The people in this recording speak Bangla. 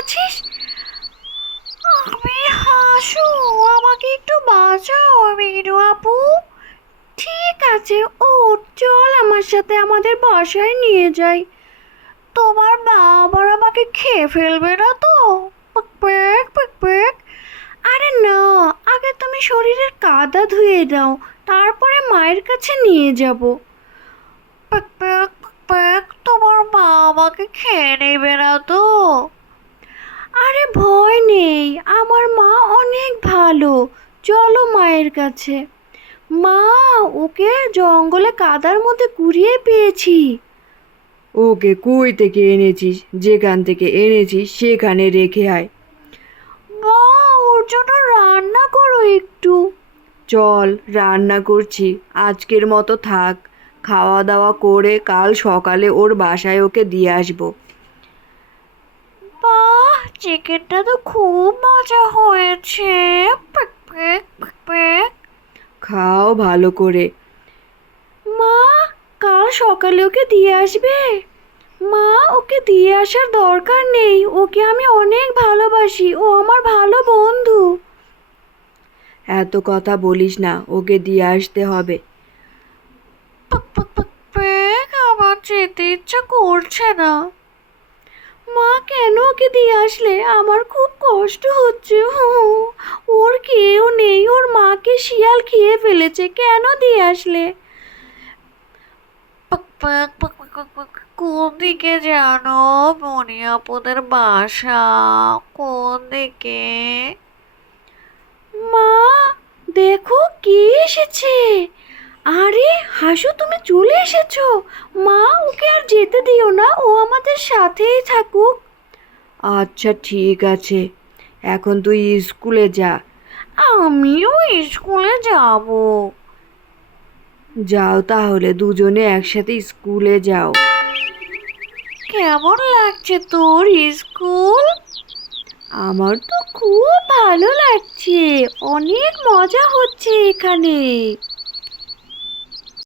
আছিস? আমি হাসু, আমাকে একটু বাঁচাও মিনু আপু। ঠিক আছে, ও চল আমার সাথে আমাদের বাসায় নিয়ে যাই। তোমার মা আবার আমাকে খেয়ে ফেলবে না তো? Pack pack pack pack. আরে না, আগে তুমি শরীরের কাদা ধুয়ে দাও, তারপরে মায়ের কাছে নিয়ে যাব। প্যাক প্যাক প্যাক প্যাক, তোমার মা আমাকে খেয়ে নেবে না তো? আরে ভয় নেই, আমার মা অনেক ভালো। চলো মায়ের কাছে। মা, ওকে জঙ্গলে কাদার মধ্যে কুড়িয়ে পেয়েছি। ওকে কই থেকে এনেছিস? যেখান থেকে এনেছিস সেখানে রেখে আয়। মা, ওর জন্য রান্না করো একটু। চল, রান্না করছি। আজকের মতো থাক, খাওয়া দাওয়া করে কাল সকালে ওর বাসায় ওকে দিয়ে আসবো। বাহ, চিকেনটা তো খুব মজা হয়েছে। Pack pack pack pack. খাও ভালো করে। মা, কাল সকালে ওকে দিয়ে আসবে? মা, ওকে দিয়ে আসার দরকার নেই, ওকে আমি অনেক ভালোবাসি, ও আমার ভালো বন্ধু। এত কথা বলিস না, ওকে দিয়ে আসতে হবে। পাক পাক পাক প্যাক, আমার যেতে ইচ্ছা করছে না। মা, কেন ওকে দিয়ে আসলে? আমার খুব কষ্ট হচ্ছে। ওর কেউ নেই, ওর মাকে শিয়াল খেয়ে ফেলেছে, কেন দিয়ে আসলে? পাক পাক পাক পাক পাক পাক। কোন দিকে জানো মনি আপুদের বাসা? কোন দিকে? মা, দেখো কে এসেছে। আরে হাসু, তুমি চলে এসেছো। মা, ওকে আর যেতে দিও না, ও আমাদের সাথেই থাকুক। আচ্ছা ঠিক আছে, এখন তুই স্কুলে যা। আমিও স্কুলে যাব। যাও তাহলে, দুজনে একসাথে স্কুলে যাও। কেমন লাগছে তোর স্কুল? আমার তো খুব ভালো লাগছে, অনেক মজা হচ্ছে এখানে।